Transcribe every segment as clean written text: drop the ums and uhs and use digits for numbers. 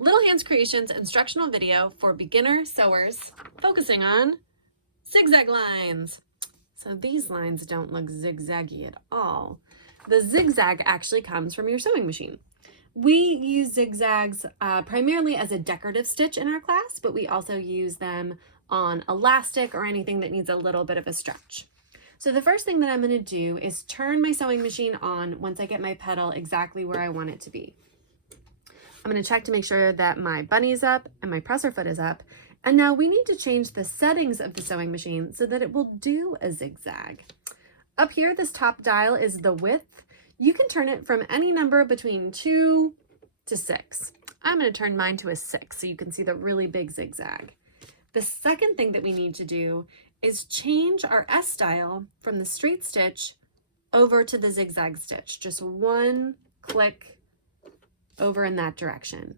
Little Hands Creations instructional video for beginner sewers focusing on zigzag lines. So these lines don't look zigzaggy at all. The zigzag actually comes from your sewing machine. We use zigzags primarily as a decorative stitch in our class, but we also use them on elastic or anything that needs a little bit of a stretch. So the first thing that I'm going to do is turn my sewing machine on once I get my pedal exactly where I want it to be. I'm going to check to make sure that my bunny's up and my presser foot is up. And now we need to change the settings of the sewing machine so that it will do a zigzag. Up here, this top dial is the width. You can turn it from any number between 2 to 6. I'm going to turn mine to a 6 so you can see the really big zigzag. The second thing that we need to do is change our S dial from the straight stitch over to the zigzag stitch. Just one click over in that direction.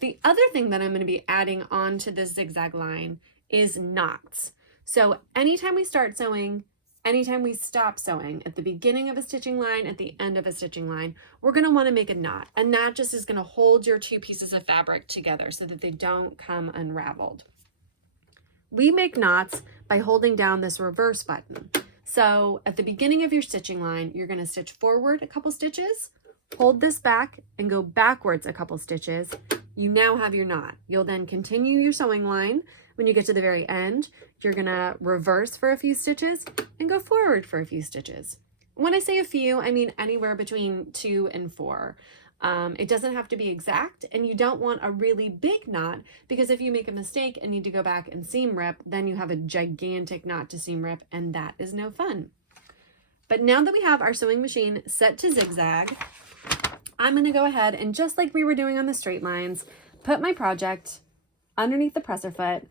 The other thing that I'm going to be adding on to this zigzag line is knots. So anytime we start sewing, anytime we stop sewing, at the beginning of a stitching line, at the end of a stitching line, we're going to want to make a knot. A knot just is going to hold your two pieces of fabric together so that they don't come unraveled. We make knots by holding down this reverse button. So at the beginning of your stitching line, you're going to stitch forward a couple stitches, hold this back and go backwards a couple stitches. You now have your knot. You'll then continue your sewing line. When you get to the very end, you're gonna reverse for a few stitches and go forward for a few stitches. When I say a few, I mean anywhere between 2 and 4. It doesn't have to be exact, and you don't want a really big knot because if you make a mistake and need to go back and seam rip, then you have a gigantic knot to seam rip, and that is no fun. But now that we have our sewing machine set to zigzag, I'm going to go ahead and, just like we were doing on the straight lines, put my project underneath the presser foot,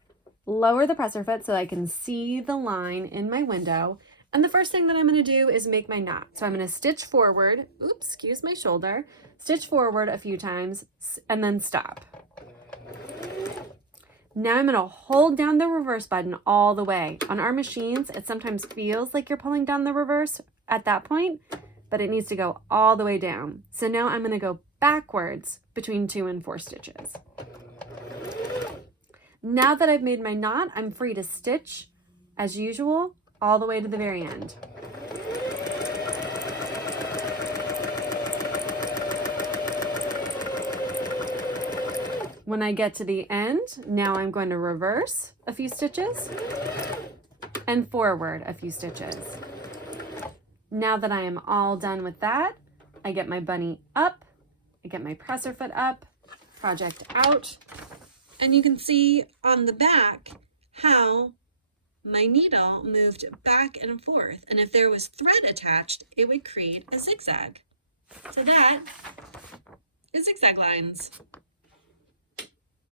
lower the presser foot so I can see the line in my window. And the first thing that I'm going to do is make my knot. So I'm going to stitch forward, oops, excuse my shoulder, stitch forward a few times and then stop. Now I'm going to hold down the reverse button all the way. On our machines, it sometimes feels like you're pulling down the reverse at that point, but it needs to go all the way down. So now I'm going to go backwards between 2 and 4 stitches. Now that I've made my knot, I'm free to stitch as usual all the way to the very end. When I get to the end, now I'm going to reverse a few stitches and forward a few stitches. Now that I am all done with that, I get my bunny up, I get my presser foot up, project out, and you can see on the back how my needle moved back and forth. And if there was thread attached, it would create a zigzag. So that is zigzag lines.